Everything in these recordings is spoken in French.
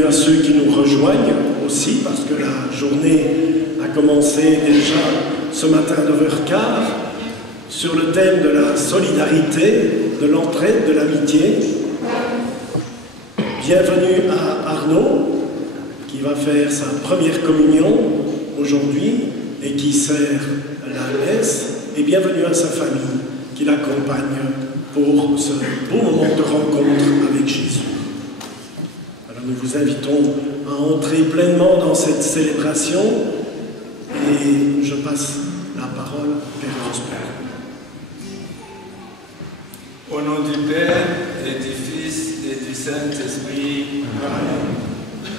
bienvenue à ceux qui nous rejoignent aussi, parce que la journée a commencé déjà ce matin à 9h15 sur le thème de la solidarité, de l'entraide, de l'amitié. Bienvenue à Arnaud, qui va faire sa première communion aujourd'hui et qui sert la messe, et bienvenue à sa famille qui l'accompagne pour ce beau moment de rencontre avec Jésus. Alors nous vous invitons à entrer pleinement dans cette célébration et je passe la parole à Père Prosper. Au nom du Père et du Fils et du Saint-Esprit, Amen.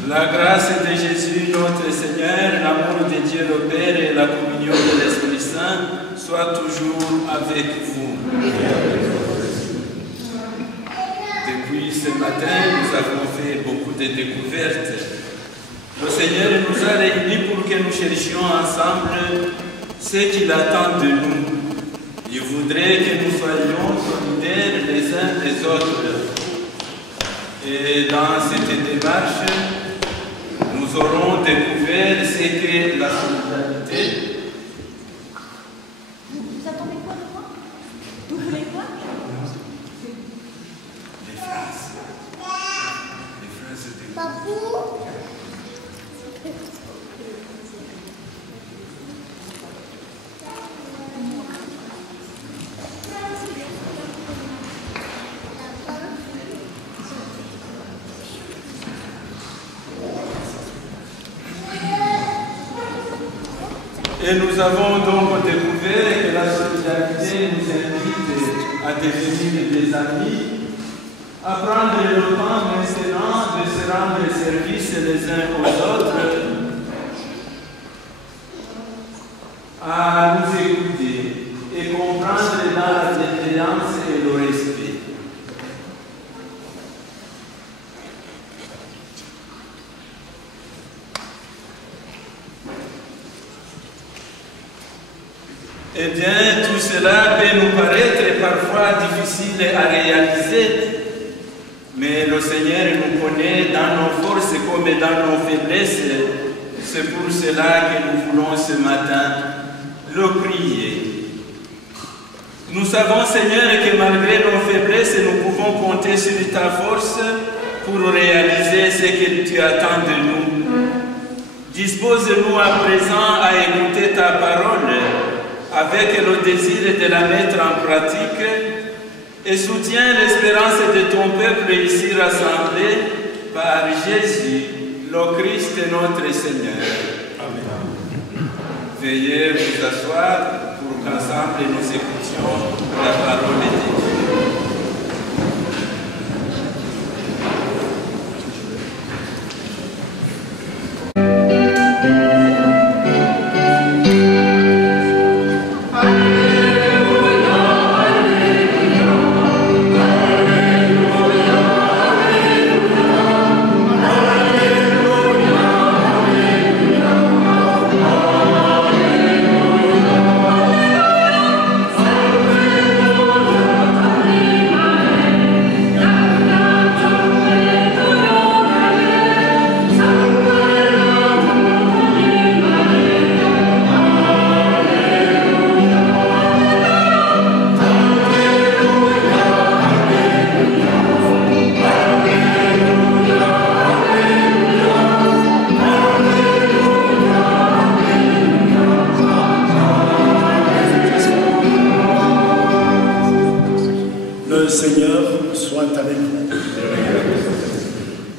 La grâce de Jésus notre Seigneur, l'amour de Dieu le Père et la communion de l'Esprit Saint soient toujours avec vous. Depuis ce matin, nous avons fait beaucoup de découvertes. Le Seigneur nous a réunis pour que nous cherchions ensemble ce qu'il attend de nous. Il voudrait que nous soyons solidaires les uns des autres. Et dans cette démarche, nous aurons découvert ce qu'est la solidarité. Vous attendez quoi de moi? Vous voulez quoi? Les phrases. Les phrases de Papou? Et nous avons donc découvert que la solidarité nous invite à devenir des amis, à prendre le temps maintenant de se rendre service les uns aux autres, à nous écouter et comprendre dans la bienveillance et le respect. Eh bien, tout cela peut nous paraître parfois difficile à réaliser, mais le Seigneur nous connaît dans nos forces comme dans nos faiblesses. C'est pour cela que nous voulons ce matin le prier. Nous savons, Seigneur, que malgré nos faiblesses, nous pouvons compter sur ta force pour réaliser ce que tu attends de nous. Dispose-nous à présent à écouter ta parole, avec le désir de la mettre en pratique, et soutiens l'espérance de ton peuple ici rassemblé par Jésus, le Christ notre Seigneur. Amen. Veuillez vous asseoir pour qu'ensemble nous écoutions la parole de Dieu.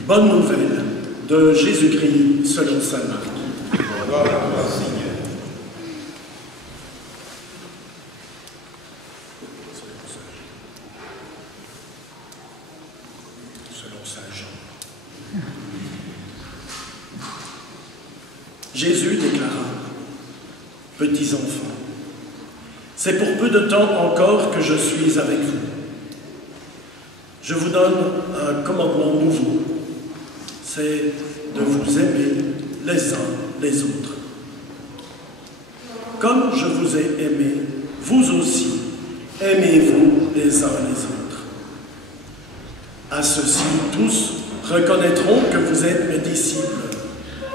Bonne nouvelle de Jésus-Christ selon saint Marc. Gloire à toi, Seigneur. Selon saint Jean. Jésus déclara: petits enfants, c'est pour peu de temps encore que je suis avec vous. Je vous donne un commandement nouveau, c'est de vous aimer les uns les autres. Comme je vous ai aimé, vous aussi, aimez-vous les uns les autres. À ceci, tous reconnaîtront que vous êtes mes disciples,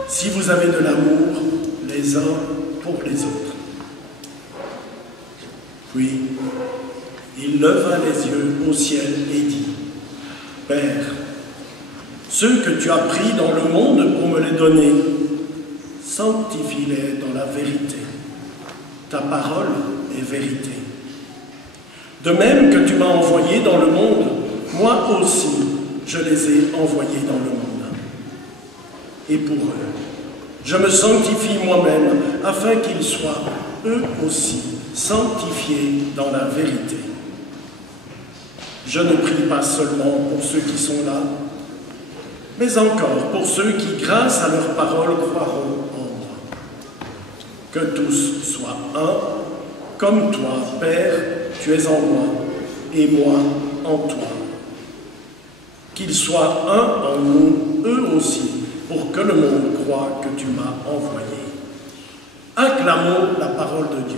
si vous avez de l'amour les uns pour les autres. Puis, il leva les yeux au ciel et dit, Père, ceux que tu as pris dans le monde pour me les donner, sanctifie-les dans la vérité. Ta parole est vérité. De même que tu m'as envoyé dans le monde, moi aussi, je les ai envoyés dans le monde. Et pour eux, je me sanctifie moi-même, afin qu'ils soient, eux aussi, sanctifiés dans la vérité. Je ne prie pas seulement pour ceux qui sont là, mais encore pour ceux qui, grâce à leur parole, croiront en moi. Que tous soient un, comme toi, Père, tu es en moi, et moi en toi. Qu'ils soient un en nous, eux aussi, pour que le monde croie que tu m'as envoyé. Acclamons la parole de Dieu.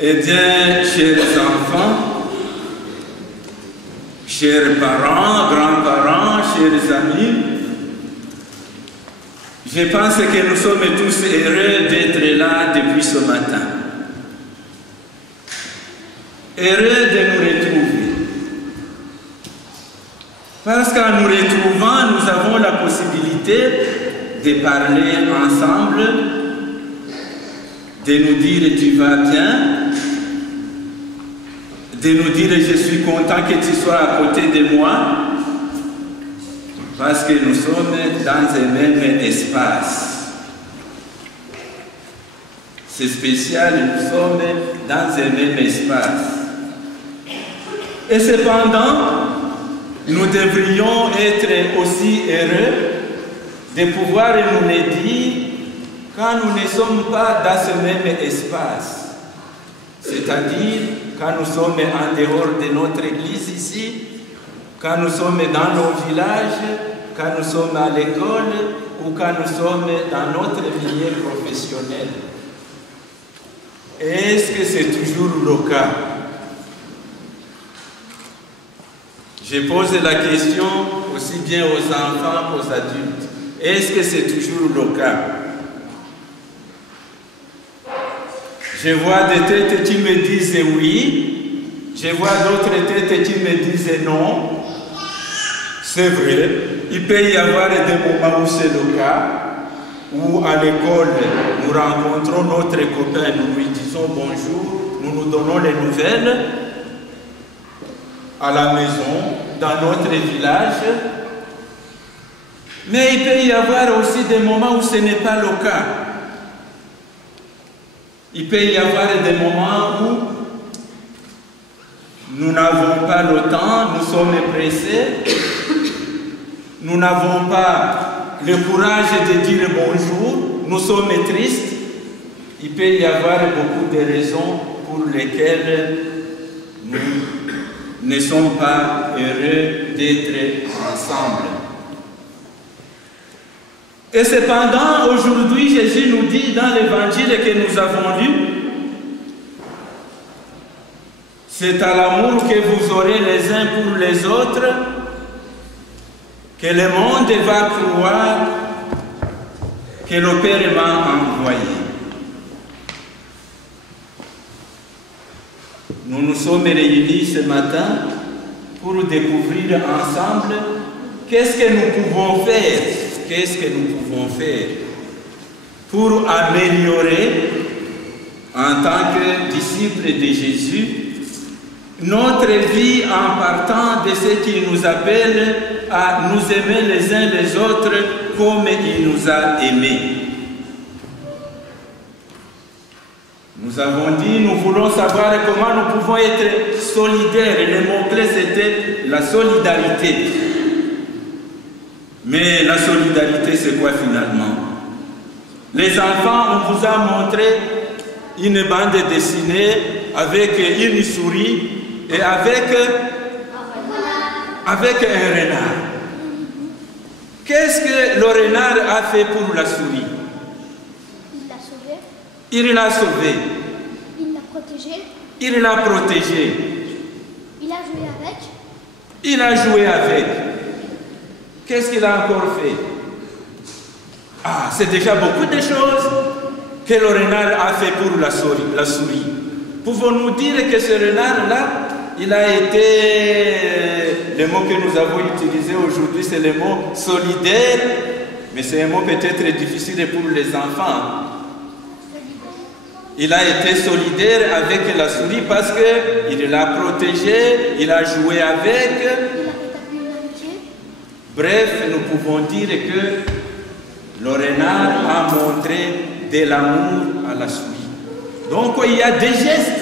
Eh bien, chers enfants, chers parents, grands-parents, chers amis, je pense que nous sommes tous heureux d'être là depuis ce matin. Heureux de nous retrouver. Parce qu'en nous retrouvant, nous avons la possibilité de parler ensemble, de nous dire tu vas bien, de nous dire je suis content que tu sois à côté de moi, parce que nous sommes dans un même espace. C'est spécial, nous sommes dans un même espace. Et cependant, nous devrions être aussi heureux de pouvoir nous le dire quand nous ne sommes pas dans ce même espace. C'est-à-dire quand nous sommes en dehors de notre église ici, quand nous sommes dans nos villages, quand nous sommes à l'école ou quand nous sommes dans notre milieu professionnel. Est-ce que c'est toujours le cas? Je pose la question aussi bien aux enfants qu'aux adultes. Est-ce que c'est toujours le cas? Je vois des têtes qui me disent oui, je vois d'autres têtes qui me disent non. C'est vrai, il peut y avoir des moments où c'est le cas, où à l'école, nous rencontrons notre copain, nous lui disons bonjour, nous nous donnons les nouvelles, à la maison, dans notre village. Mais il peut y avoir aussi des moments où ce n'est pas le cas. Il peut y avoir des moments où nous n'avons pas le temps, nous sommes pressés, nous n'avons pas le courage de dire bonjour, nous sommes tristes. Il peut y avoir beaucoup de raisons pour lesquelles nous ne sommes pas heureux d'être ensemble. Et cependant, aujourd'hui, Jésus nous dit dans l'évangile que nous avons lu, c'est à l'amour que vous aurez les uns pour les autres que le monde va croire que le Père m'a envoyé. Nous nous sommes réunis ce matin pour découvrir ensemble qu'est-ce que nous pouvons faire. Qu'est-ce que nous pouvons faire pour améliorer, en tant que disciples de Jésus, notre vie en partant de ce qu'il nous appelle à nous aimer les uns les autres comme il nous a aimés. Nous avons dit, nous voulons savoir comment nous pouvons être solidaires. Et le mot-clé, c'était la solidarité. Mais la solidarité, c'est quoi finalement? Les enfants, on vous a montré une bande dessinée avec une souris et avec un renard. Qu'est-ce que le renard a fait pour la souris? Il l'a sauvé. Il l'a sauvée. Il l'a protégée. Il l'a protégée. Il a joué avec. Il a joué avec. Qu'est-ce qu'il a encore fait? Ah, c'est déjà beaucoup de choses que le renard a fait pour la souris. Pouvons-nous dire que ce renard-là, il a été, le mot que nous avons utilisé aujourd'hui, c'est le mot solidaire, mais c'est un mot peut-être difficile pour les enfants. Il a été solidaire avec la souris parce qu'il l'a protégée, il a joué avec. Il a rétabli une amitié. Bref, nous pouvons dire que le renard a montré de l'amour à la souris. Donc il y a des gestes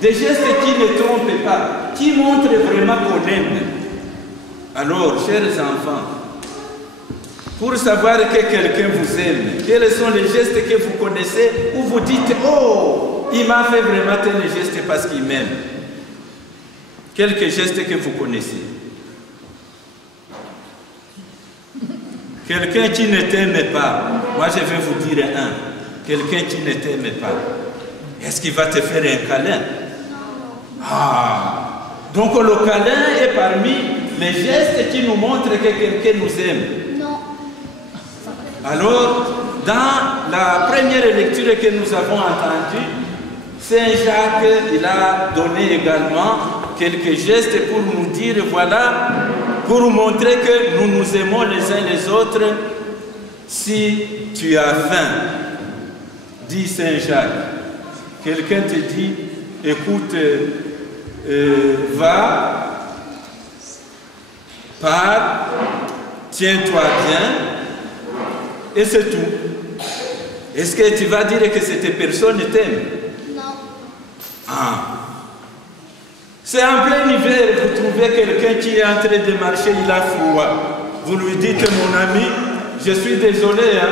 qui ne trompent pas, qui montrent vraiment qu'on aime. Alors, chers enfants, pour savoir que quelqu'un vous aime, quels sont les gestes que vous connaissez où vous dites « Oh, il m'a fait vraiment tel geste parce qu'il m'aime ». Quelques gestes que vous connaissez. Quelqu'un qui ne t'aime pas, moi je vais vous dire un. Quelqu'un qui ne t'aime pas, est-ce qu'il va te faire un câlin? Ah, donc le câlin est parmi les gestes qui nous montrent que quelqu'un nous aime. Non. Alors, dans la première lecture que nous avons entendue, Saint Jacques, il a donné également quelques gestes pour nous dire, voilà, pour montrer que nous nous aimons les uns les autres. Si tu as faim, dit Saint Jacques, quelqu'un te dit, écoute, va, pars, tiens-toi bien, et c'est tout. Est-ce que tu vas dire que cette personne t'aime? Non. Ah. C'est en plein hiver, vous trouvez quelqu'un qui est en train de marcher, il a froid. Vous lui dites, mon ami, je suis désolé, hein,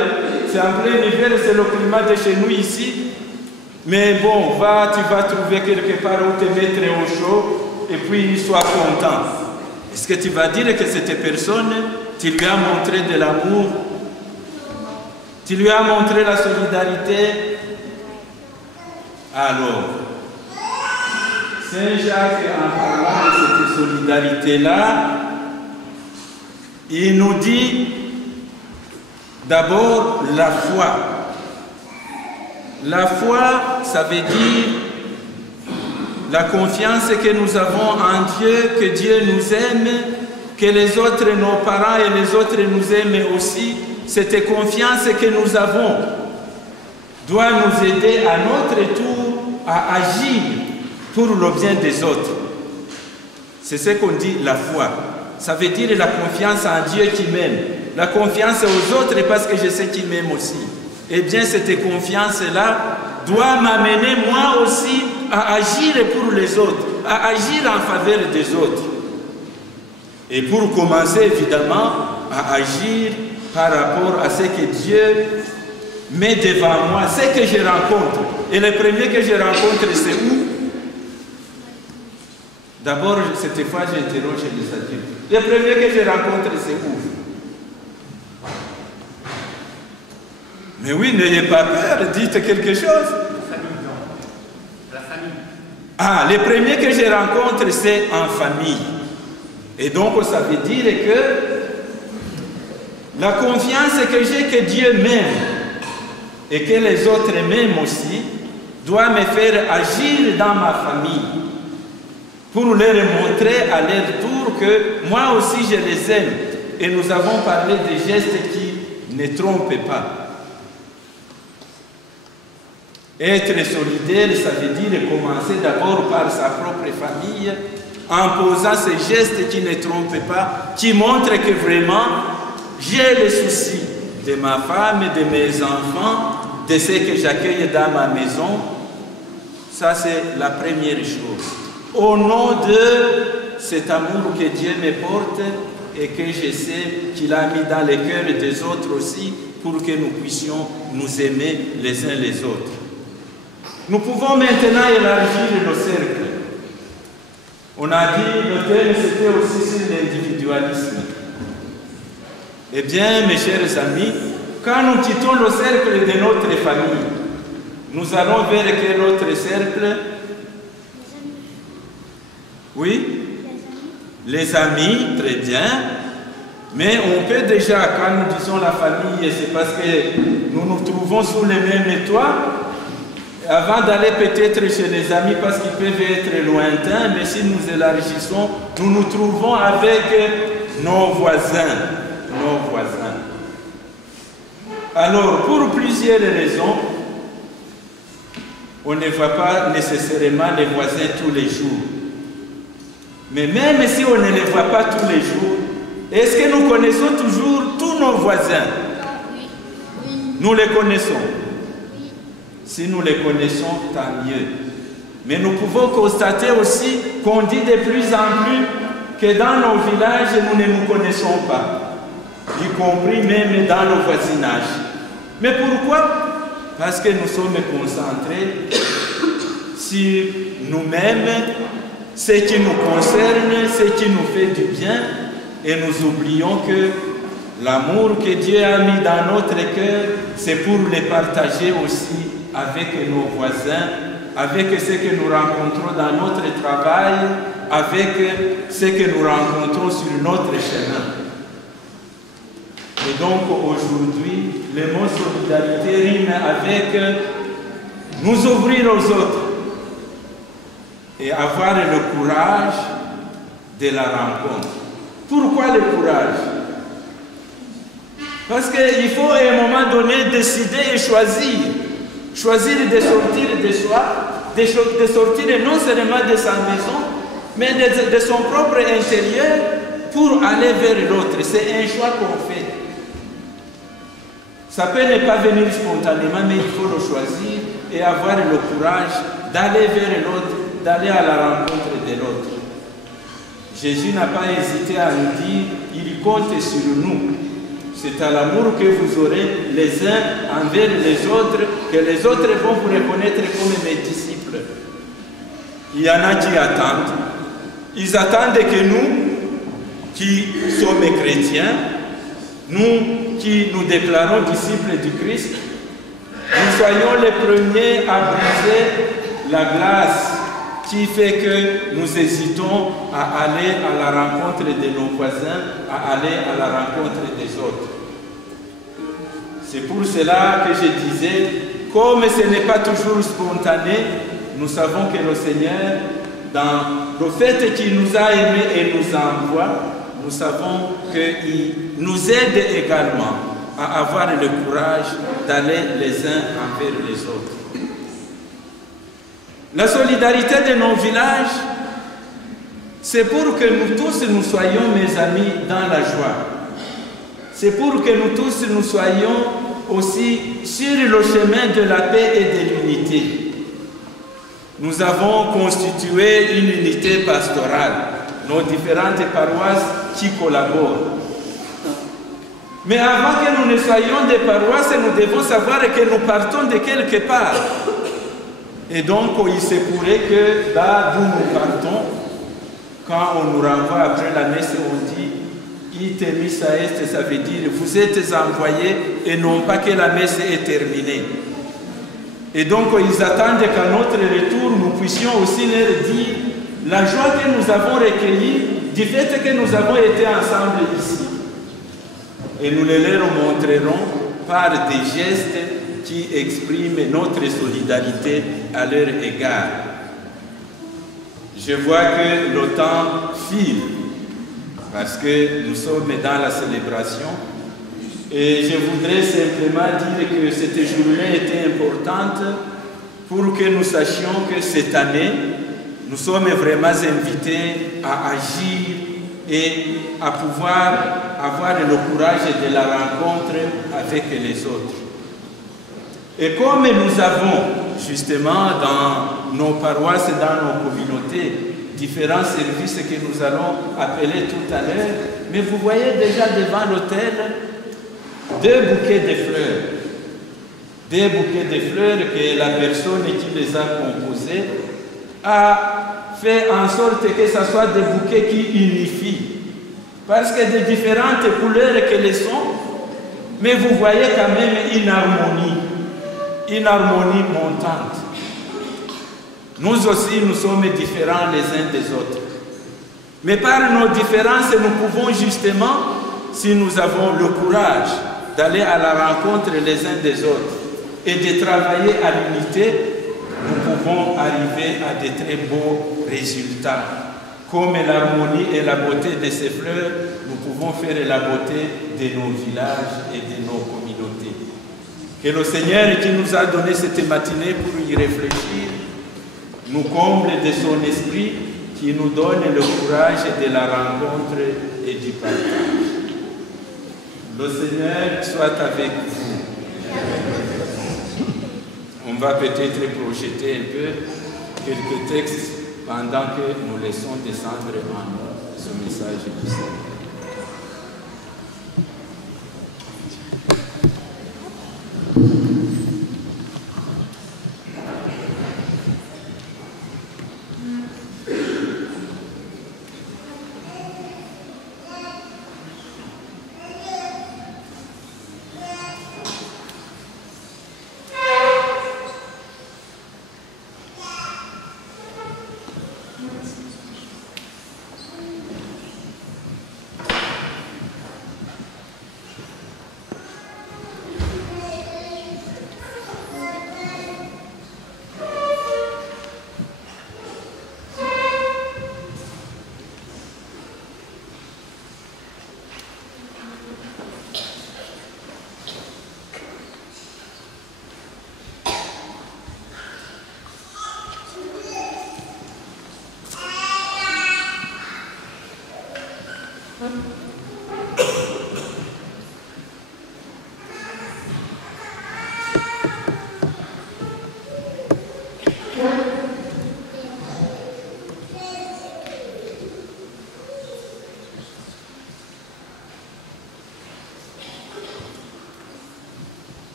c'est en plein hiver, c'est le climat de chez nous ici. Mais bon, tu vas trouver quelque part où te mettre au chaud et puis sois content. Est-ce que tu vas dire que cette personne, tu lui as montré de l'amour? Tu lui as montré la solidarité? Alors, Saint Jacques, en parlant de cette solidarité-là, il nous dit d'abord la foi. La foi, ça veut dire la confiance que nous avons en Dieu, que Dieu nous aime, que les autres, nos parents et les autres nous aiment aussi. Cette confiance que nous avons doit nous aider à notre tour à agir pour le bien des autres. C'est ce qu'on dit la foi. Ça veut dire la confiance en Dieu qui m'aime. La confiance aux autres parce que je sais qu'il m'aime aussi. Eh bien, cette confiance-là doit m'amener moi aussi à agir pour les autres, à agir en faveur des autres. Et pour commencer, évidemment, à agir par rapport à ce que Dieu met devant moi, ce que je rencontre. Et le premier que je rencontre, c'est où? D'abord, cette fois, j'interroge les adultes. Le premier que je rencontre, c'est où? Mais oui, n'ayez pas peur, dites quelque chose. La famille. Ah, le premier que je rencontre, c'est en famille. Et donc, ça veut dire que la confiance que j'ai que Dieu m'aime et que les autres m'aiment aussi, doit me faire agir dans ma famille pour leur montrer à leur tour que moi aussi je les aime. Et nous avons parlé des gestes qui ne trompent pas. Être solidaire, ça veut dire commencer d'abord par sa propre famille, en posant ces gestes qui ne trompent pas, qui montrent que vraiment j'ai le souci de ma femme, de mes enfants, de ce que j'accueille dans ma maison. Ça, c'est la première chose. Au nom de cet amour que Dieu me porte et que je sais qu'il a mis dans les cœurs des autres aussi pour que nous puissions nous aimer les uns les autres. Nous pouvons maintenant élargir le cercle. On a dit, le thème c'était aussi sur l'individualisme. Eh bien, mes chers amis, quand nous quittons le cercle de notre famille, nous allons vers quel autre cercle? Oui? Les amis, très bien. Mais on peut déjà, quand nous disons la famille, c'est parce que nous nous trouvons sous les mêmes toits. Avant d'aller peut-être chez les amis, parce qu'ils peuvent être lointains, mais si nous élargissons, nous nous trouvons avec nos voisins. Nos voisins. Alors, pour plusieurs raisons, on ne voit pas nécessairement les voisins tous les jours. Mais même si on ne les voit pas tous les jours, est-ce que nous connaissons toujours tous nos voisins? Oui. Nous les connaissons. Si nous les connaissons, tant mieux. Mais nous pouvons constater aussi qu'on dit de plus en plus que dans nos villages, nous ne nous connaissons pas, y compris même dans le voisinage. Mais pourquoi? Parce que nous sommes concentrés sur nous-mêmes, ce qui nous concerne, ce qui nous fait du bien, et nous oublions que l'amour que Dieu a mis dans notre cœur, c'est pour les partager aussi avec nos voisins, avec ceux que nous rencontrons dans notre travail, avec ceux que nous rencontrons sur notre chemin. Et donc aujourd'hui, le mot solidarité rime avec nous ouvrir aux autres et avoir le courage de la rencontre. Pourquoi le courage? Parce qu'il faut à un moment donné décider et choisir. Choisir de sortir de soi, de sortir non seulement de sa maison, mais de son propre intérieur pour aller vers l'autre. C'est un choix qu'on fait. Ça peut ne pas venir spontanément, mais il faut le choisir et avoir le courage d'aller vers l'autre, d'aller à la rencontre de l'autre. Jésus n'a pas hésité à nous dire, il compte sur nous. C'est à l'amour que vous aurez les uns envers les autres, que les autres vont vous reconnaître comme mes disciples. Il y en a qui attendent. Ils attendent que nous, qui sommes chrétiens, nous qui nous déclarons disciples du Christ, nous soyons les premiers à briser la glace qui fait que nous hésitons à aller à la rencontre de nos voisins, à aller à la rencontre des autres. C'est pour cela que je disais, comme ce n'est pas toujours spontané, nous savons que le Seigneur, dans le fait qu'il nous a aimés et nous envoie, nous savons qu'il nous aide également à avoir le courage d'aller les uns envers les autres. La solidarité de nos villages, c'est pour que nous tous nous soyons, mes amis, dans la joie. C'est pour que nous tous nous soyons aussi sur le chemin de la paix et de l'unité. Nous avons constitué une unité pastorale, nos différentes paroisses qui collaborent. Mais avant que nous ne soyons des paroisses, nous devons savoir que nous partons de quelque part. Et donc, il se pourrait que là d'où nous partons, quand on nous renvoie après la messe, on dit « Ite missa est », ça veut dire « Vous êtes envoyés et non pas que la messe est terminée ». Et donc, ils attendent qu'à notre retour, nous puissions aussi leur dire la joie que nous avons recueillie du fait que nous avons été ensemble ici. Et nous les leur montrerons par des gestes qui expriment notre solidarité à leur égard. Je vois que le temps file, parce que nous sommes dans la célébration, et je voudrais simplement dire que cette journée était importante pour que nous sachions que cette année, nous sommes vraiment invités à agir et à pouvoir avoir le courage de la rencontre avec les autres. Et comme nous avons justement dans nos paroisses, dans nos communautés, différents services que nous allons appeler tout à l'heure, mais vous voyez déjà devant l'autel 2 bouquets de fleurs. 2 bouquets de fleurs que la personne qui les a composés a fait en sorte que ce soit des bouquets qui unifient. Parce que de différentes couleurs qu'elles sont, mais vous voyez quand même une harmonie montante. Nous aussi, nous sommes différents les uns des autres. Mais par nos différences, nous pouvons justement, si nous avons le courage d'aller à la rencontre les uns des autres et de travailler à l'unité, nous pouvons arriver à de très beaux résultats. Comme l'harmonie et la beauté de ces fleurs, nous pouvons faire la beauté de nos villages et de nos communautés. Que le Seigneur qui nous a donné cette matinée pour y réfléchir, nous comble de son esprit, qui nous donne le courage de la rencontre et du partage. Le Seigneur soit avec vous. On va peut-être projeter un peu quelques textes pendant que nous laissons descendre en nous ce message du Seigneur.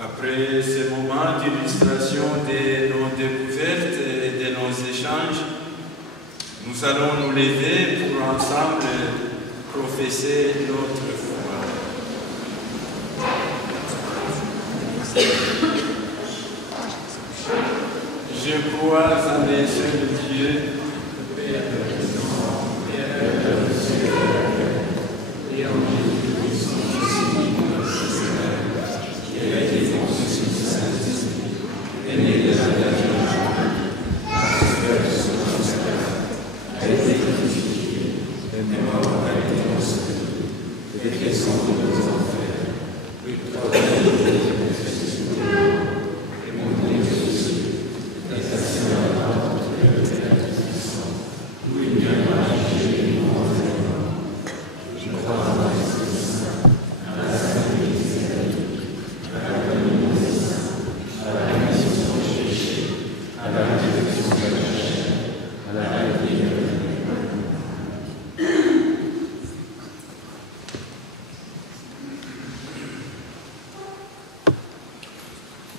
Après ce moment d'illustration de nos découvertes et de nos échanges, nous allons nous lever pour ensemble professer notre foi. Je crois en un seul Dieu, Père puissant, Père de cieux et en Jésus-Christ, notre Seigneur, qui a été conçu du Saint-Esprit, est né de la Vierge Marie, a souffert sous notre a été crucifié, est mort, a été consacré, est descendu aux enfers, le troisième jour est ressuscité, est monté jusqu'au ciel.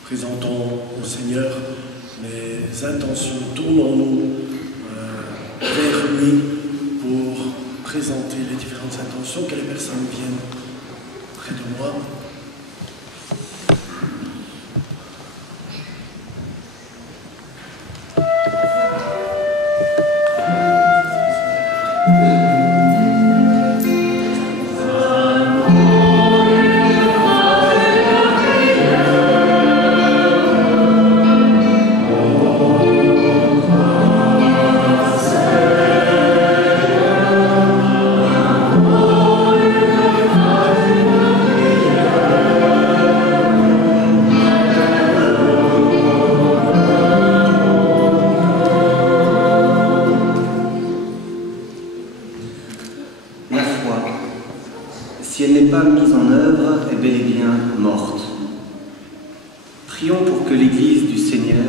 Présentons au Seigneur les intentions, tournons-nous vers lui pour présenter les différentes intentions, que les personnes viennent près de moi. Si elle n'est pas mise en œuvre, est bel et bien morte. Prions pour que l'Église du Seigneur,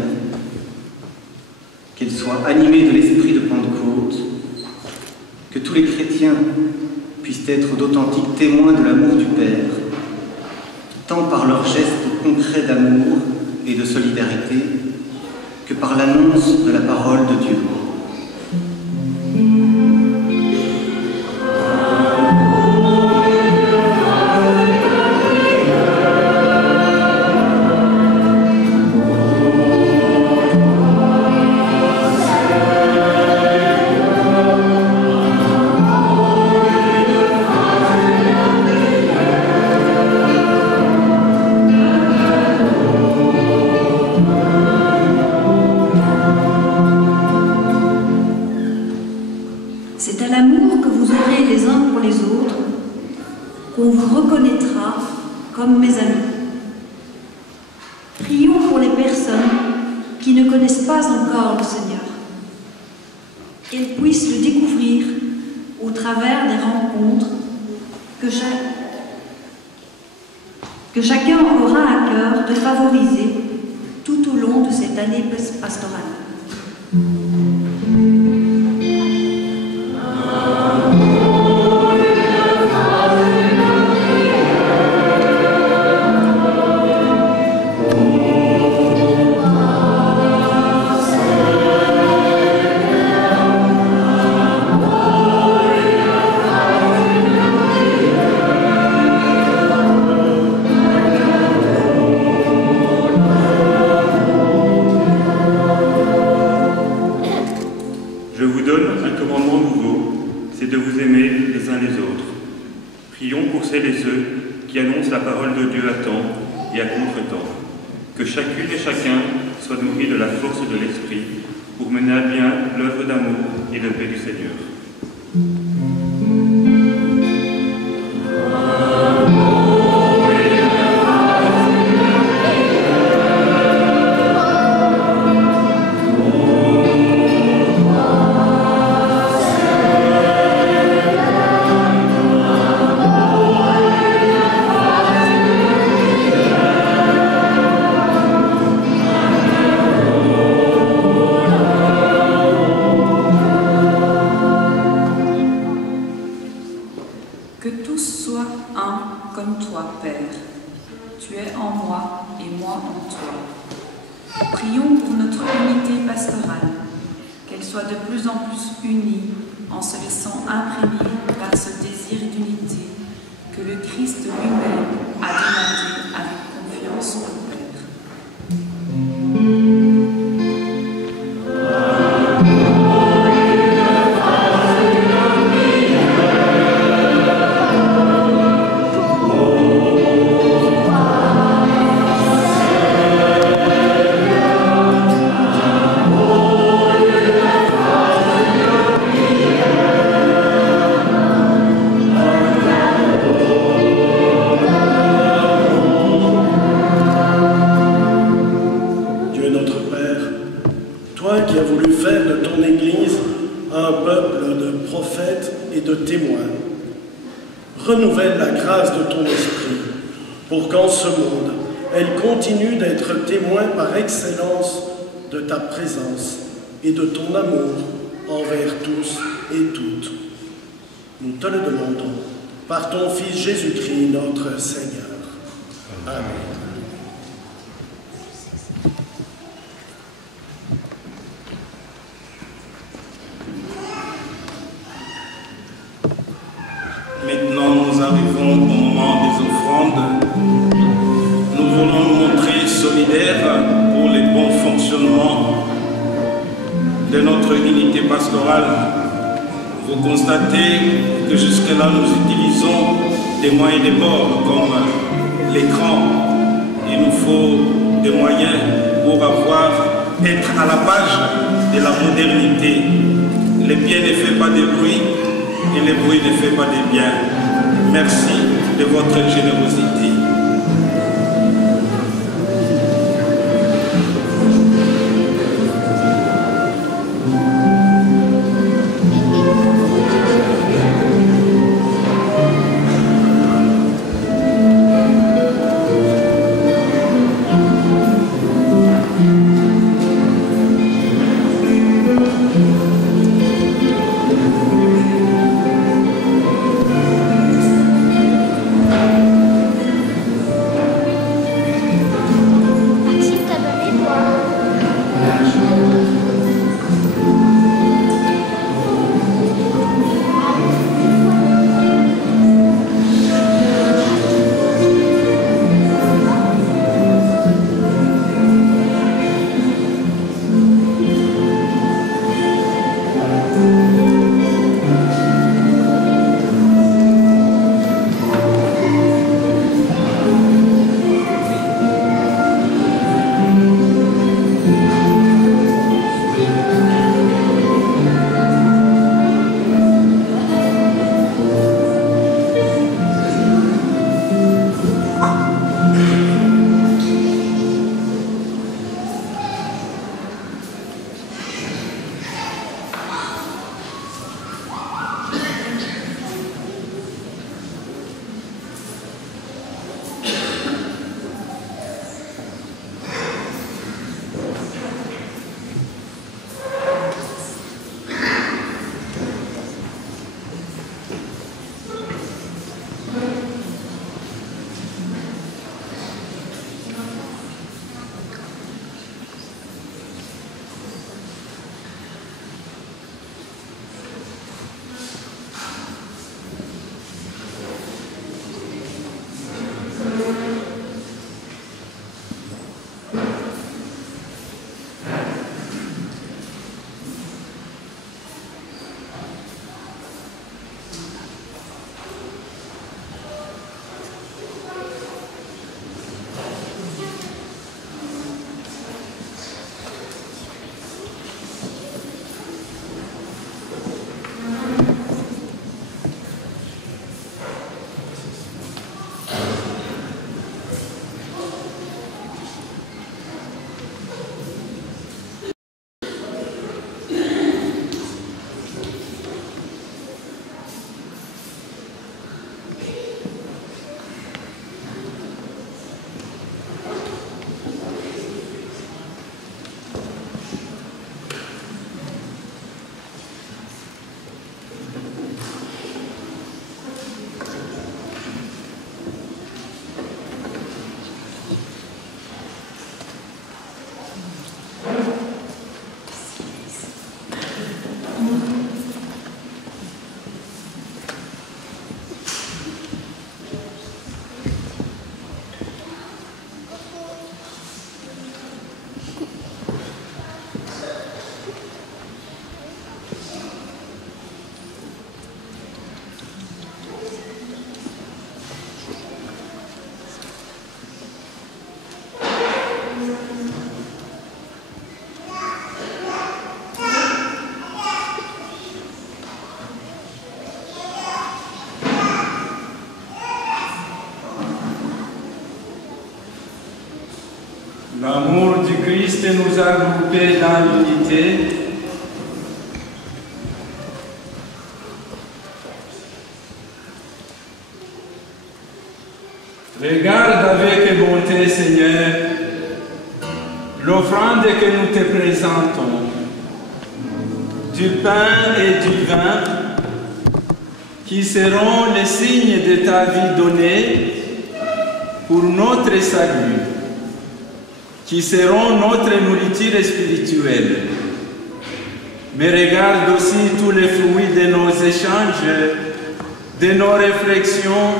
qu'elle soit animée de l'esprit de Pentecôte, que tous les chrétiens puissent être d'authentiques témoins de l'amour du Père, tant par leurs gestes concrets d'amour et de solidarité, que par l'annonce de la parole de Dieu. C'est à l'amour que vous aurez les uns pour les autres qu'on vous reconnaîtra comme mes amis. Prions pour les personnes qui ne connaissent pas encore le Seigneur, qu'elles puissent le découvrir au travers des rencontres que chacun aura à cœur de favoriser tout au long de cette année pastorale. Je vous donne un commandement nouveau, c'est de vous aimer les uns les autres. Prions pour celles et ceux qui annoncent la parole de Dieu à temps et à contre-temps. Que chacune et chacun soit nourri de la force de l'Esprit pour mener à bien l'œuvre d'amour et de paix du Seigneur. Que tous soient un comme toi, Père. Tu es en moi et moi en toi. Prions pour notre unité pastorale, qu'elle soit de plus en plus unie en se laissant imprégner par ce désir d'unité que le Christ lui-même a demandé avec confiance au Père. Toi qui as voulu faire de ton Église un peuple de prophètes et de témoins, renouvelle la grâce de ton esprit pour qu'en ce monde, elle continue d'être témoin par excellence de ta présence et de ton amour envers tous et toutes. Nous te le demandons par ton Fils Jésus-Christ, notre Seigneur. Amen. pastorale, vous constatez que jusque-là nous utilisons des moyens de bord comme l'écran. Il nous faut des moyens pour être à la page de la modernité. Le bien ne fait pas de bruit et le bruit ne fait pas de bien. Merci de votre générosité. L'amour du Christ nous a groupés dans l'unité. Regarde avec bonté, Seigneur, l'offrande que nous te présentons, du pain et du vin, qui seront les signes de ta vie donnée pour notre salut, qui seront notre nourriture spirituelle. Mais regarde aussi tous les fruits de nos échanges, de nos réflexions,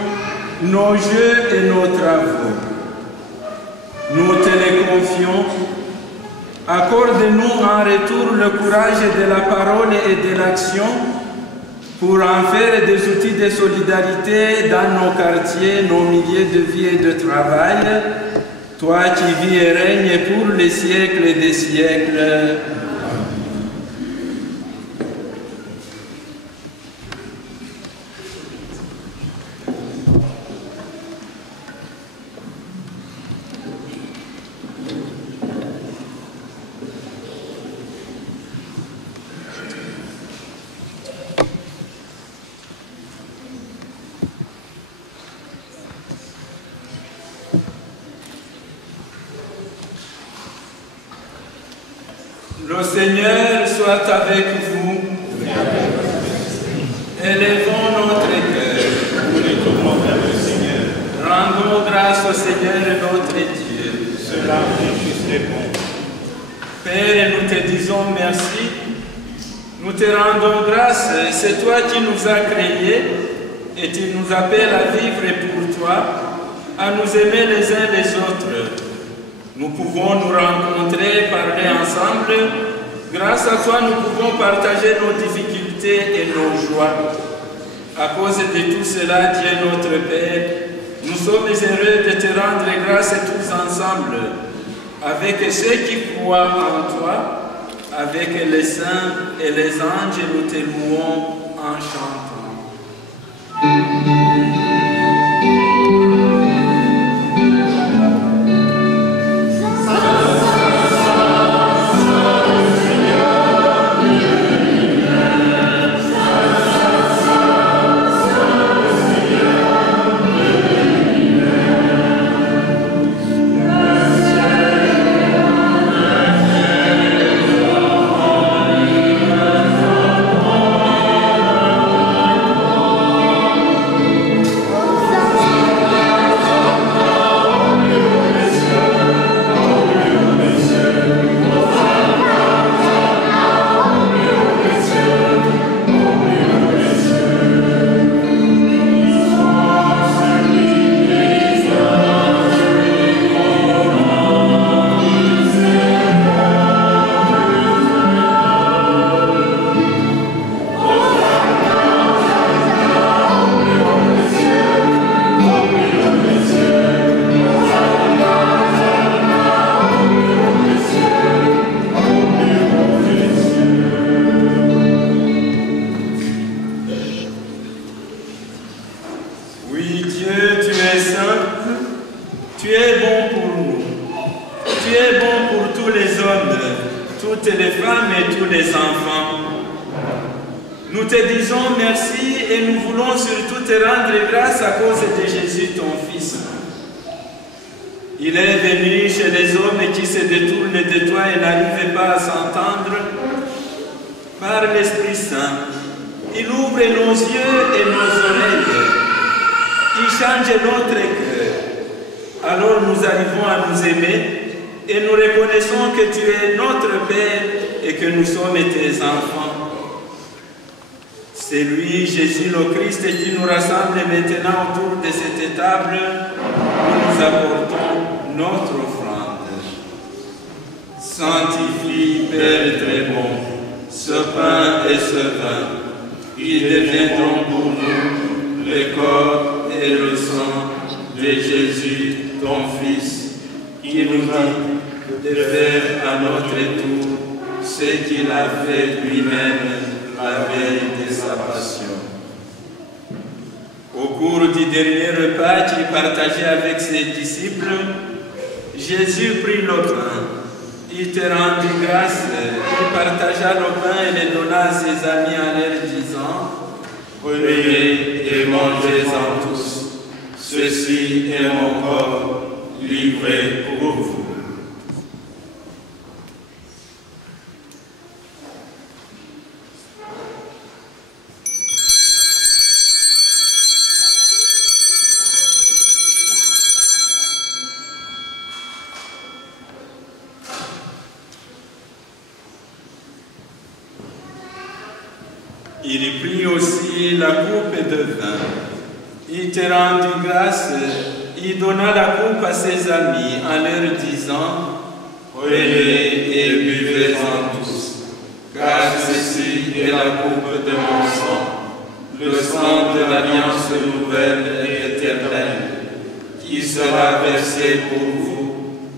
nos jeux et nos travaux. Nous te les confions Accorde-nous en retour le courage de la parole et de l'action pour en faire des outils de solidarité dans nos quartiers, nos milieux de vie et de travail, toi qui vis et règnes pour les siècles des siècles. Le Seigneur soit avec vous. Élevons notre cœur. Nous les tournons vers le Seigneur. Rendons grâce au Seigneur notre Dieu. Cela est juste et bon. Père, nous te disons merci. Nous te rendons grâce. C'est toi qui nous as créés et tu nous appelles à vivre pour toi, à nous aimer les uns les autres. Nous pouvons nous rencontrer, parler ensemble. Grâce à toi, nous pouvons partager nos difficultés et nos joies. À cause de tout cela, Dieu notre Père, nous sommes heureux de te rendre grâce tous ensemble, avec ceux qui croient en toi, avec les saints et les anges, nous te louons en chantant. C'est lui, Jésus le Christ, qui nous rassemble maintenant autour de cette table où nous apportons notre offrande. Sanctifie, Père très bon, ce pain et ce vin, qui deviendront pour nous le corps et le sang de Jésus, ton Fils, qui nous dit de faire à notre tour ce qu'il a fait lui-même la veille de sa passion. Au cours du dernier repas qu'il partageait avec ses disciples, Jésus prit le pain. Il te rendit grâce, il partagea le pain et le donna à ses amis en leur disant: prenez et mangez-en tous, ceci est mon corps livré pour vous. Il prit aussi la coupe de vin. Il te rendit grâce. Il donna la coupe à ses amis en leur disant: Prenez et buvez-en tous, car ceci est la coupe de mon sang, le sang de l'alliance nouvelle et éternelle, qui sera versé pour vous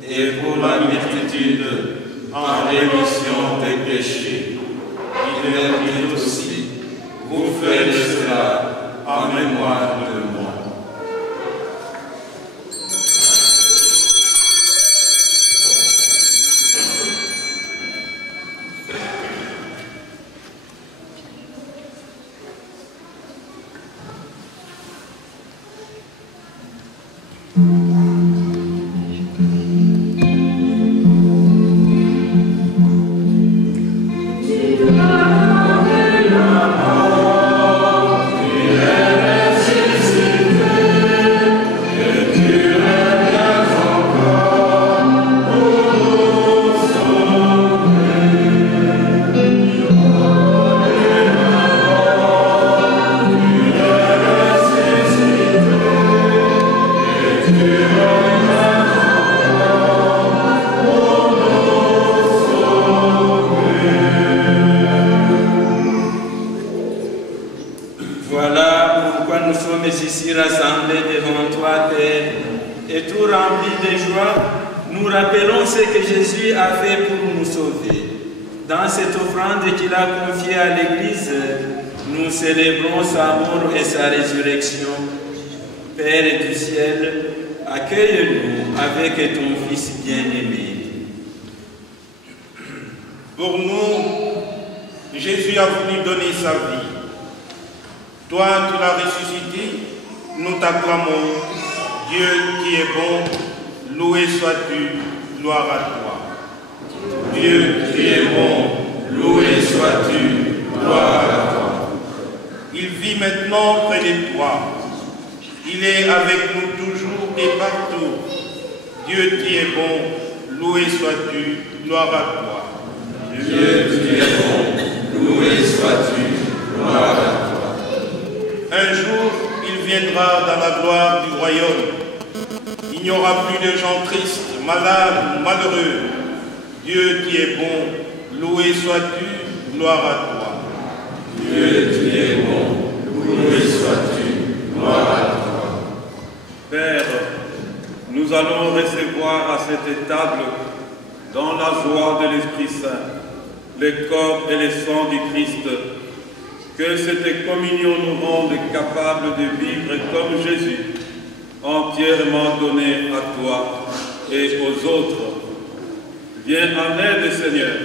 et pour la multitude en rémission des péchés. Il leur dit aussi, vous faites cela en mémoire de moi. Dans cette offrande qu'il a confiée à l'Église, nous célébrons sa mort et sa résurrection. Père du ciel, accueille-nous avec ton Fils bien-aimé. Pour nous, Jésus a voulu donner sa vie. Toi, tu l'as ressuscité, nous t'acclamons. Dieu qui est bon, loué sois-tu, gloire à toi. Dieu qui est bon, loué sois-tu, gloire à toi. Il vit maintenant près de toi. Il est avec nous toujours et partout. Dieu qui est bon, loué sois-tu, gloire à toi. Dieu qui est bon, loué sois-tu, gloire à toi. Un jour, il viendra dans la gloire du royaume. Il n'y aura plus de gens tristes, malades ou malheureux. Dieu qui est bon, loué sois-tu, gloire à toi. Dieu qui est bon, loué sois-tu, gloire à toi. Père, nous allons recevoir à cette table, dans la joie de l'Esprit Saint, le corps et le sang du Christ. Que cette communion nous rende capables de vivre comme Jésus, entièrement donné à toi et aux autres. Viens en aide, Seigneur,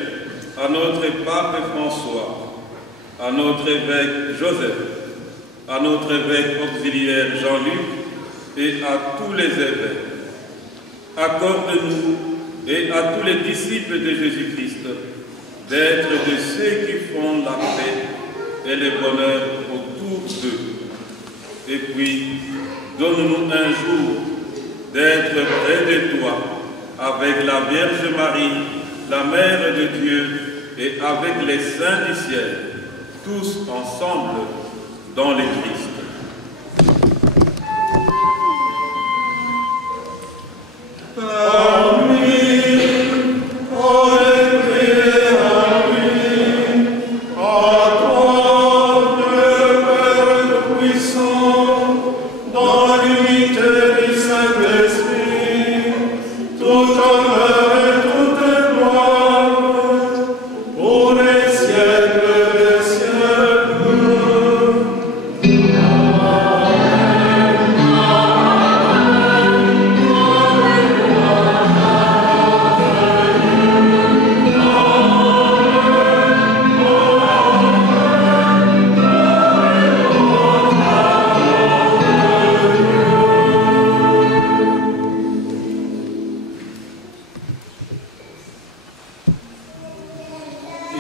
à notre pape François, à notre évêque Joseph, à notre évêque auxiliaire Jean-Luc et à tous les évêques. Accorde-nous et à tous les disciples de Jésus-Christ d'être de ceux qui font la paix et le bonheur autour d'eux. Et puis, donne-nous un jour d'être près de toi, avec la Vierge Marie, la Mère de Dieu, et avec les saints du ciel, tous ensemble dans le Christ.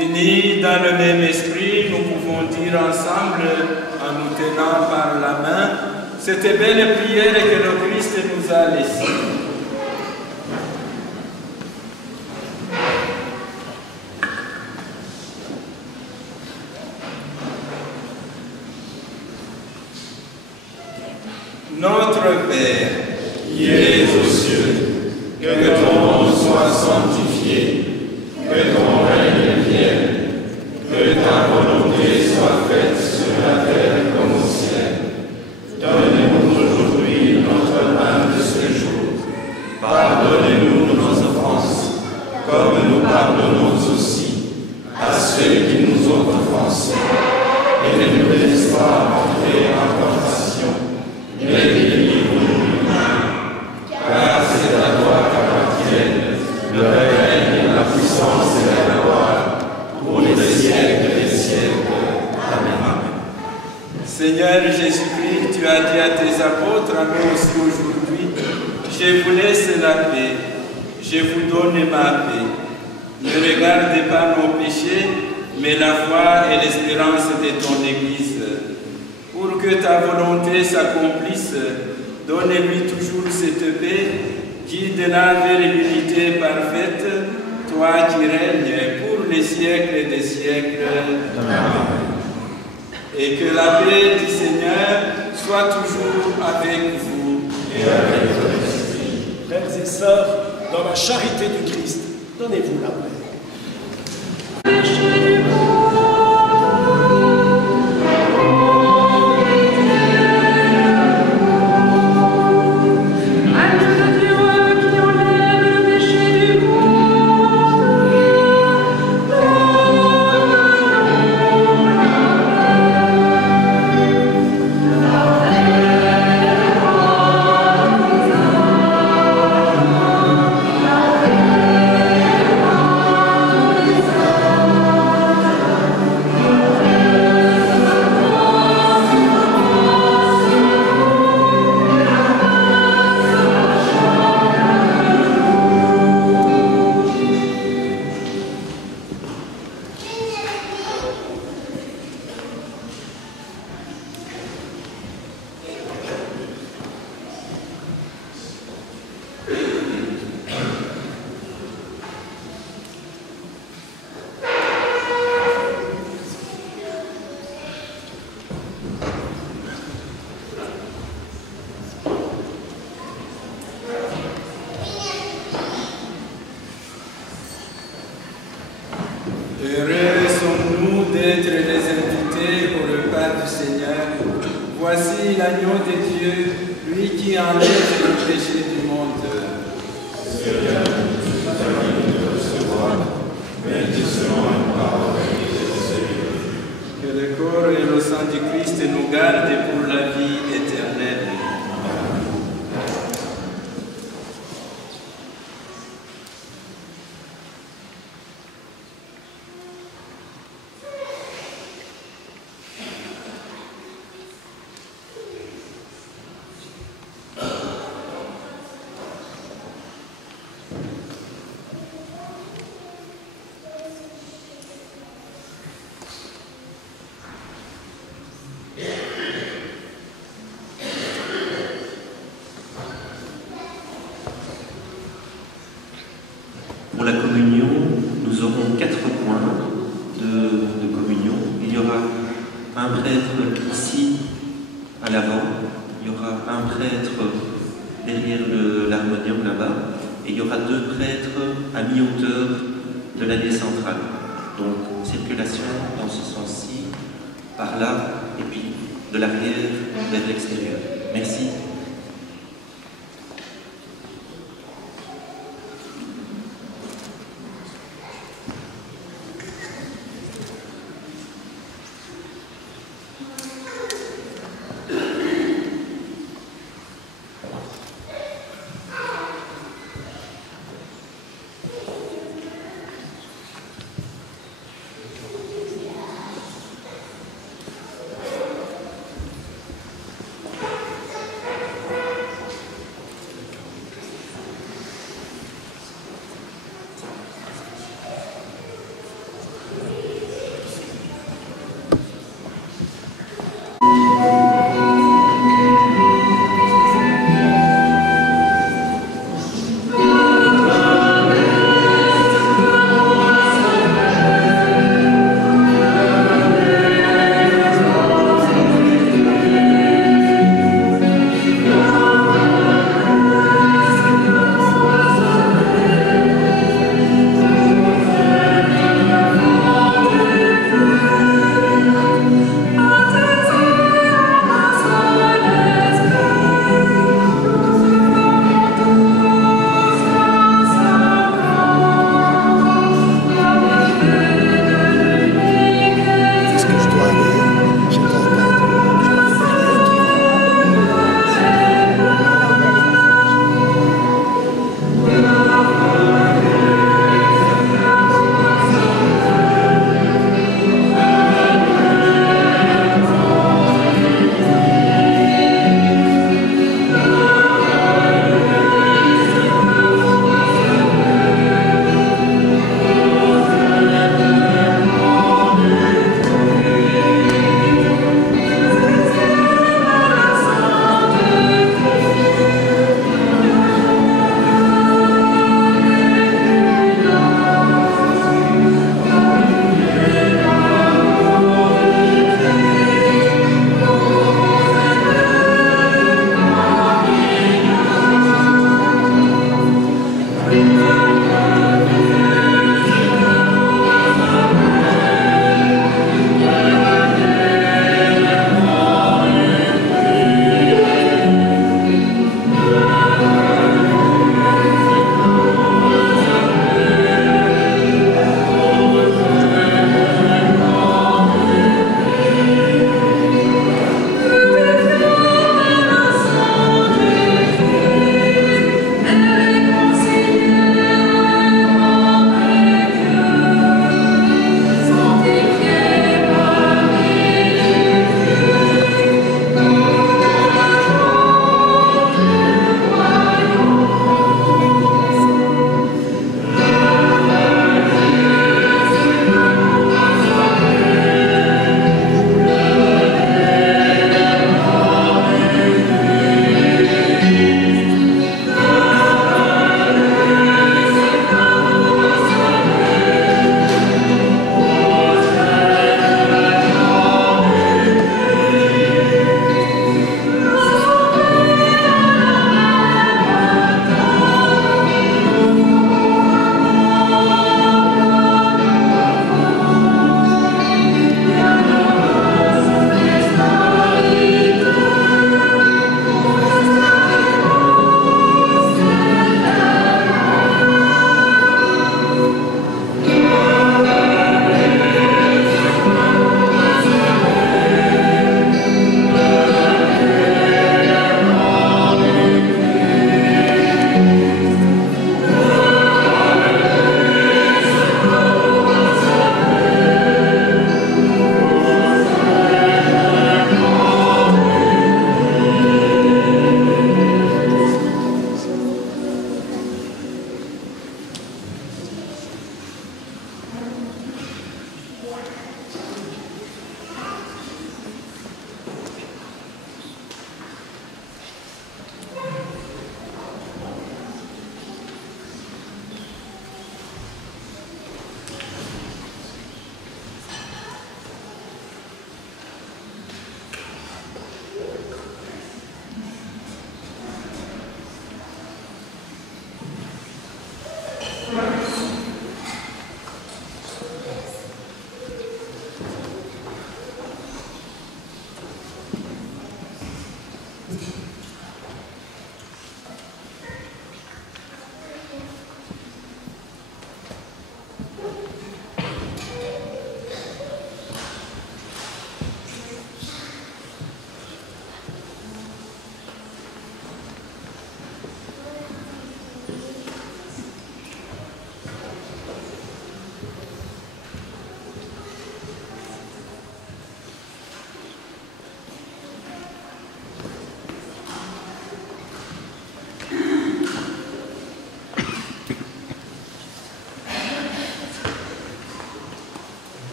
Unis dans le même esprit, nous pouvons dire ensemble, en nous tenant par la main, cette belle prière que le Christ nous a laissée. Notre Père, qui es aux cieux, que ton nom soit sois sanctifié, que ton règne vienne, que ta volonté soit faite sur la terre comme au ciel. Donne-nous aujourd'hui notre pain de ce jour. Pardonnez-nous nos offenses, comme nous pardonnons aussi à ceux qui nous ont offensés. Et ne nous laisse pas entrer en tentation, mais délivre-nous du mal. Car c'est à toi qu'appartiennent le règne, la puissance et la gloire, pour les siècles des siècles. Amen. Seigneur Jésus-Christ, tu as dit à tes apôtres, à nous aussi aujourd'hui, je vous laisse la paix, je vous donne ma paix. Ne regardez pas nos péchés, mais la foi et l'espérance de ton Église. Pour que ta volonté s'accomplisse, donne-lui toujours cette paix, guide-la vers l'unité parfaite, toi qui règnes pour les siècles des siècles. Amen. Et que la paix du Seigneur soit toujours avec vous. Et avec votre esprit. Frères et sœurs, dans la charité du Christ, donnez-vous la paix. Heureux sommes-nous d'être les invités au repas du Seigneur. Voici l'agneau de Dieu, lui qui enlève le péché du monde. Seigneur, nous sommes dignes de recevoir, mais dis seulement une parole et je serai. Que le corps et le sang du Christ nous gardent pour la vie éternelle. Pour la communion, nous aurons 4 points de communion. Il y aura un prêtre ici, à l'avant. Il y aura un prêtre derrière l'harmonium là-bas. Et il y aura 2 prêtres à mi-hauteur de l'allée centrale. Donc, circulation dans ce sens-ci, par là, et puis de l'arrière vers l'extérieur. Merci.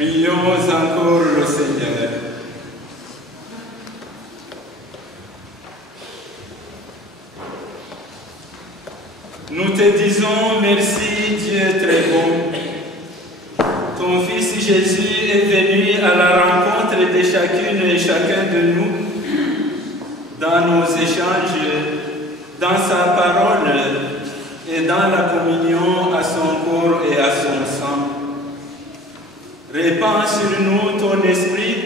Prions encore le Seigneur. Nous te disons merci, Dieu très bon. Ton Fils Jésus est venu à la rencontre de chacune et chacun de nous dans nos échanges, dans sa parole et dans la communion à son corps et à son sang. Répands sur nous ton esprit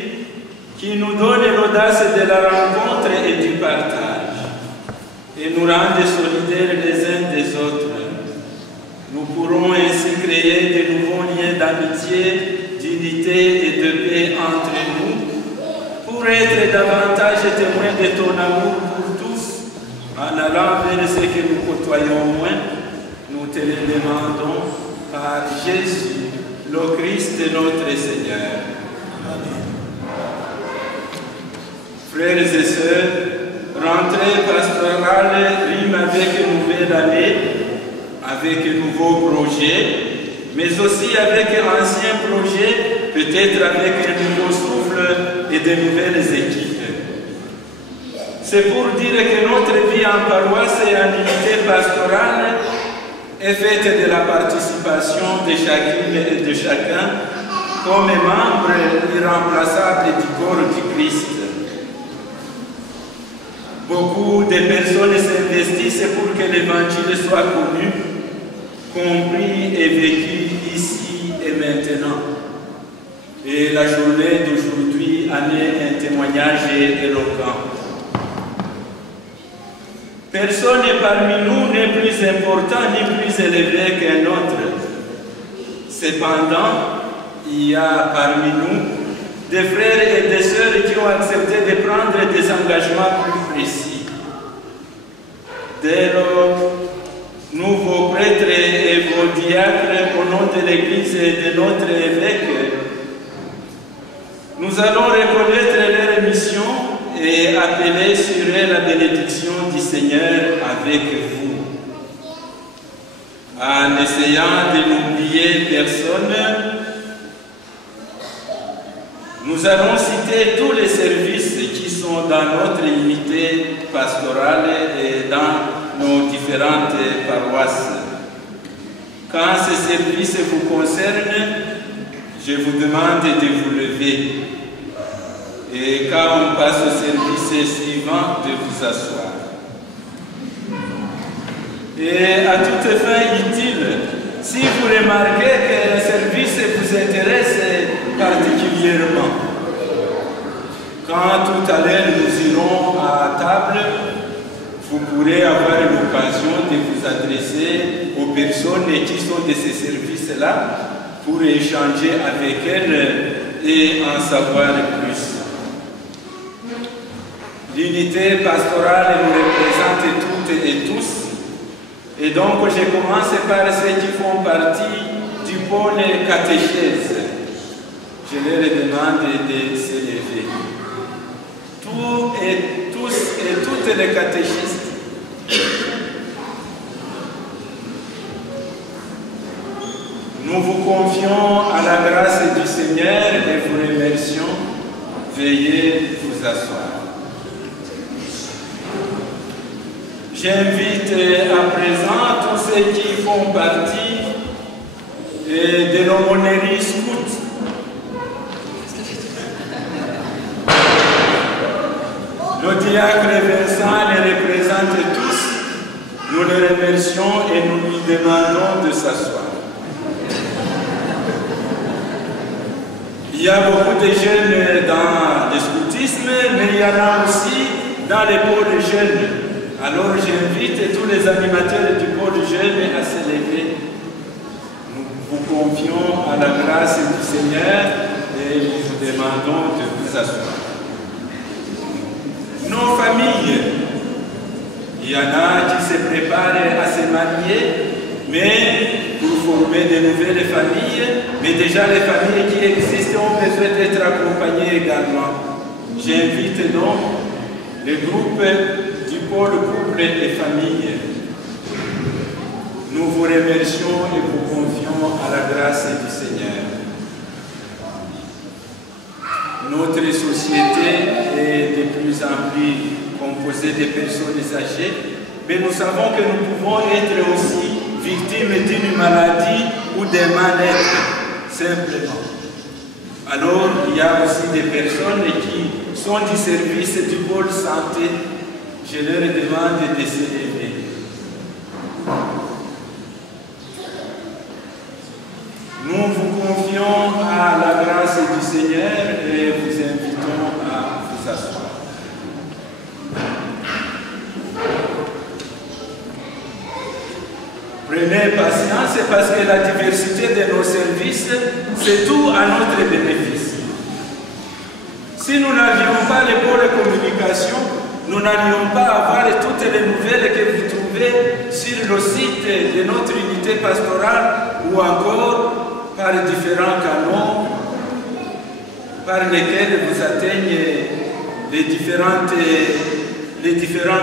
qui nous donne l'audace de la rencontre et du partage et nous rende solidaires les uns des autres. Nous pourrons ainsi créer de nouveaux liens d'amitié, d'unité et de paix entre nous pour être davantage témoins de ton amour pour tous en allant vers ceux que nous côtoyons moins. Nous te le demandons par Jésus, le Christ notre Seigneur. Amen. Frères et sœurs, rentrée pastorale rime avec nouvelle année, avec nouveaux projets, mais aussi avec anciens projets, peut-être avec un nouveau souffle et de nouvelles équipes. C'est pour dire que notre vie en paroisse et en unité pastorale est faite de la participation de chacune et de chacun comme membre irremplaçable du corps du Christ. Beaucoup de personnes s'investissent pour que l'Évangile soit connu, compris et vécu ici et maintenant. Et la journée d'aujourd'hui en est un témoignage éloquent. Personne parmi nous n'est plus important ni plus élevé qu'un autre. Cependant, il y a parmi nous des frères et des sœurs qui ont accepté de prendre des engagements plus précis. Dès lors, nous, vos prêtres et vos diacres, au nom de l'Église et de notre évêque, nous allons reconnaître leur mission et appeler sur eux la bénédiction du Seigneur avec vous. En essayant de n'oublier personne, nous allons citer tous les services qui sont dans notre unité pastorale et dans nos différentes paroisses. Quand ces services vous concernent, je vous demande de vous lever. Et quand on passe au service suivant, de vous asseoir. Et à toute fin utile, si vous remarquez que le service vous intéresse particulièrement, quand tout à l'heure nous irons à table, vous pourrez avoir l'occasion de vous adresser aux personnes qui sont de ces services-là pour échanger avec elles et en savoir plus. L'unité pastorale nous représente toutes et tous. Et donc, je commence par ceux qui font partie du pôle catéchèse. Je leur demande de se lever. Tous et toutes les catéchistes. Nous vous confions à la grâce du Seigneur et vous remercions. Veuillez vous asseoir. J'invite à présent tous ceux qui font partie de l'aumônerie scout. Le diacre Vincent les représente tous. Nous les remercions et nous lui demandons de s'asseoir. Il y a beaucoup de jeunes dans le scoutisme, mais il y en a aussi dans les pôles jeunes. Alors j'invite tous les animateurs du pôle jeune à se lever. Nous vous confions à la grâce du Seigneur et nous vous demandons de vous asseoir. Nos familles, il y en a qui se préparent à se marier, mais pour former de nouvelles familles, mais déjà les familles qui existent ont besoin d'être accompagnées également. J'invite donc le groupe du pôle couple et famille. Nous vous remercions et vous confions à la grâce du Seigneur. Notre société est de plus en plus composée de personnes âgées, mais nous savons que nous pouvons être aussi victimes d'une maladie ou d'un mal-être, simplement. Alors, il y a aussi des personnes qui sont du service du pôle santé. Je leur demande de se lever. Nous vous confions à la grâce du Seigneur et vous invitons à vous asseoir. Prenez patience parce que la diversité de nos services, c'est tout à notre bénéfice. Si nous n'avions pas les pôles de communication, nous n'allions pas avoir toutes les nouvelles que vous trouvez sur le site de notre unité pastorale ou encore par différents canaux par lesquels vous atteignez les différents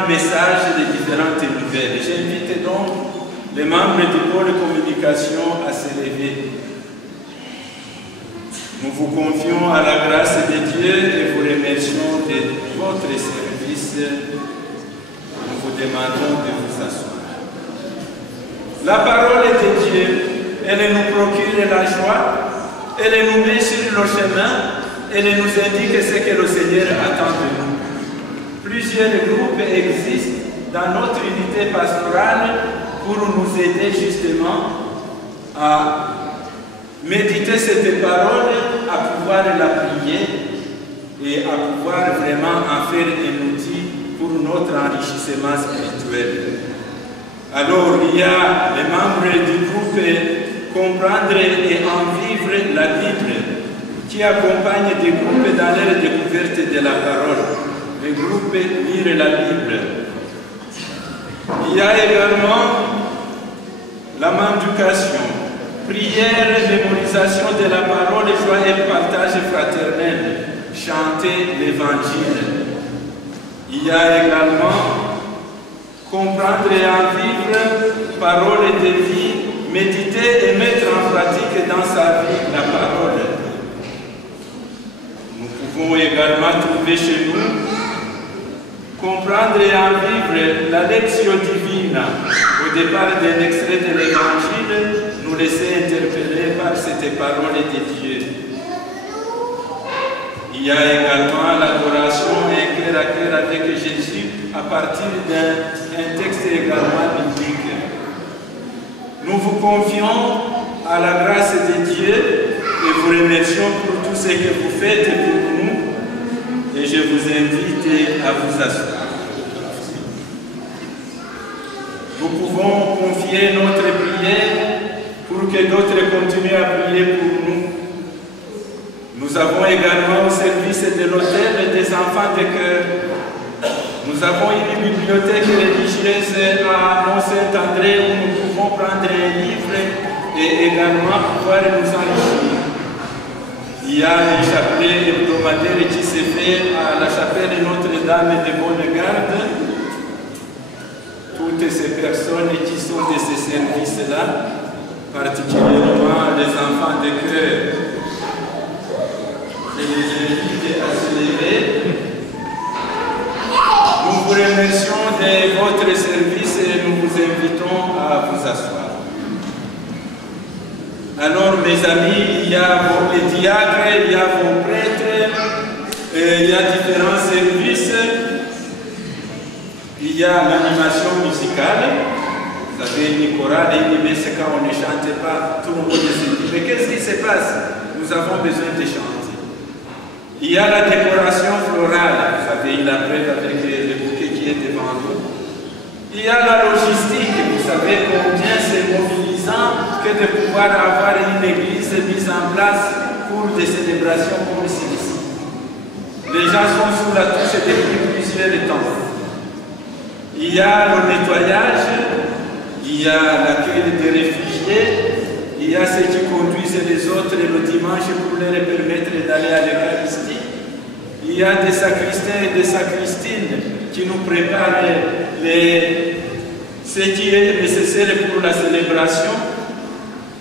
messages, les différentes nouvelles. J'invite donc les membres du pôle de communication à se lever. Nous vous confions à la grâce de Dieu et vous remercions de votre service. Nous vous demandons de vous asseoir. La parole de Dieu, elle nous procure la joie, elle nous met sur le chemin, elle nous indique ce que le Seigneur attend de nous. Plusieurs groupes existent dans notre unité pastorale pour nous aider justement à méditer cette parole, à pouvoir la prier et à pouvoir vraiment en faire un outil pour notre enrichissement spirituel. Alors, il y a les membres du groupe Comprendre et en vivre la Bible qui accompagnent des groupes dans leur découverte de la parole. Le groupe Lire la Bible. Il y a également la mendication, prière, mémorisation de la parole, joie et partage fraternel, chanter l'évangile. Il y a également comprendre et en vivre, parole de vie, méditer et mettre en pratique dans sa vie la parole. Nous pouvons également trouver chez nous comprendre et en vivre la lectio divina, au départ d'un extrait de l'évangile, nous laisser interpeller par cette parole de Dieu. Il y a également l'adoration et cœur à cœur avec Jésus à partir d'un texte également biblique. Nous vous confions à la grâce de Dieu et vous remercions pour tout ce que vous faites pour nous. Et je vous invite à vous asseoir. Nous pouvons confier notre prière pour que d'autres continuent à prier pour nous. Nous avons également au service de l'hôtel des enfants de cœur. Nous avons une bibliothèque religieuse à Mont-Saint-André où nous pouvons prendre un livre et également pouvoir nous enrichir. Il y a un chapelet hebdomadaire qui se fait à la chapelle Notre-Dame de Bonne-Garde. Toutes ces personnes qui sont de ces services-là, particulièrement les enfants de cœur, je les invite à se lever. Nous vous remercions de votre service et nous vous invitons à vous asseoir. Alors mes amis, il y a vos diacres, il y a vos prêtres, il y a différents services. Il y a l'animation musicale. Vous avez une chorale et une messe quand on ne chante pas, tout le monde se dit. Mais qu'est-ce qui se passe? Nous avons besoin de chanter. Il y a la décoration florale. Vous avez la preuve avec le bouquet qui est devant nous. Il y a la logistique, vous savez combien c'est mobilisant que de pouvoir avoir une église mise en place pour des célébrations comme celle-ci. Les gens sont sous la touche depuis plusieurs temps. Il y a le nettoyage, il y a l'accueil des réfugiés, il y a ceux qui conduisent les autres le dimanche pour leur permettre d'aller à l'Eucharistie. Il y a des sacristains et des sacristines qui nous préparent ce qui est nécessaire pour la célébration.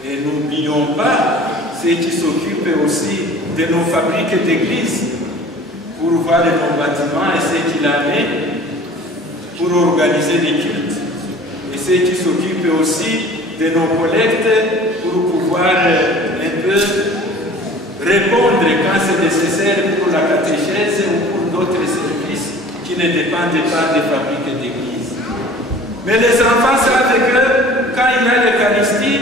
Et n'oublions pas ceux qui s'occupent aussi de nos fabriques d'église pour voir nos bâtiments et ceux qui l'amènent pour organiser les cultes. Et ceux qui s'occupent aussi de nos collectes pour pouvoir un peu répondre quand c'est nécessaire pour la catéchèse ou pour d'autres services qui ne dépendent pas des fabriques d'église. Mais les enfants savent que quand il y a l'Eucharistie,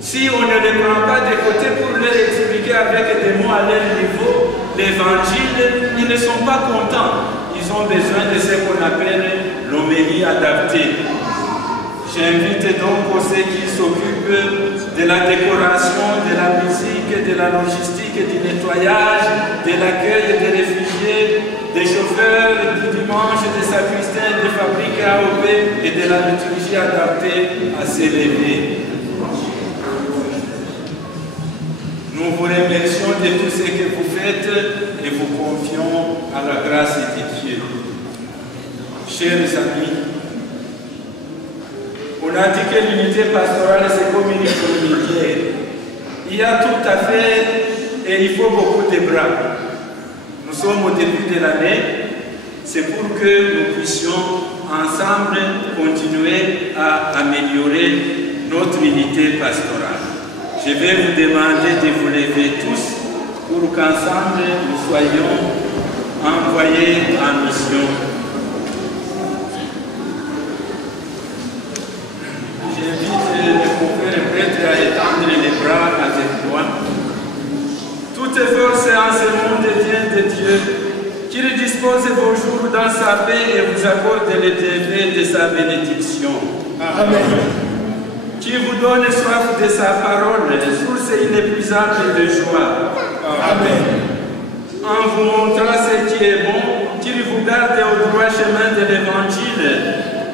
si on ne les prend pas de côté pour leur expliquer avec des mots à leur niveau l'évangile, ils ne sont pas contents. Ils ont besoin de ce qu'on appelle l'homélie adaptée. J'invite donc ceux qui s'occupent de la décoration, de la musique, de la logistique, du nettoyage, de l'accueil des réfugiés, des chauffeurs du dimanche, des sacristains, des fabriques AOP et de la liturgie adaptée à s'élever. Nous vous remercions de tout ce que vous faites et vous confions à la grâce de Dieu. Chers amis, on a dit que l'unité pastorale c'est comme une communauté. Il y a tout à fait et il faut beaucoup de bras. Nous sommes au début de l'année, c'est pour que nous puissions ensemble continuer à améliorer notre unité pastorale. Je vais vous demander de vous lever tous pour qu'ensemble nous soyons envoyés en mission. J'invite le confrère prêtre à étendre les bras avec moi. Toute force en ce monde vient de Dieu, qu'il dispose vos jours dans sa paix et vous accorde les bienfaits de sa bénédiction. Amen. Qui vous donne soif de sa parole, source inépuisable de joie. Amen. En vous montrant ce qui est bon, qu'il vous garde au droit chemin de l'Évangile,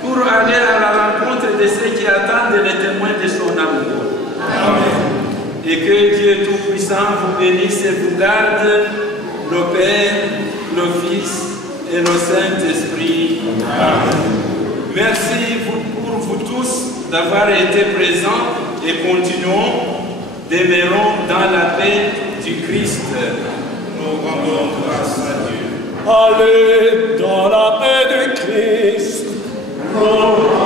pour aller à la rencontre de ceux qui attendent les témoins de son amour. Amen. Et que Dieu Tout-Puissant vous bénisse et vous garde, le Père, le Fils et le Saint-Esprit. Amen. Merci pour vous tous d'avoir été présents et continuons, demeurons dans la paix du Christ. Nous rendons grâce à Dieu. Allez dans la paix du Christ. Oh.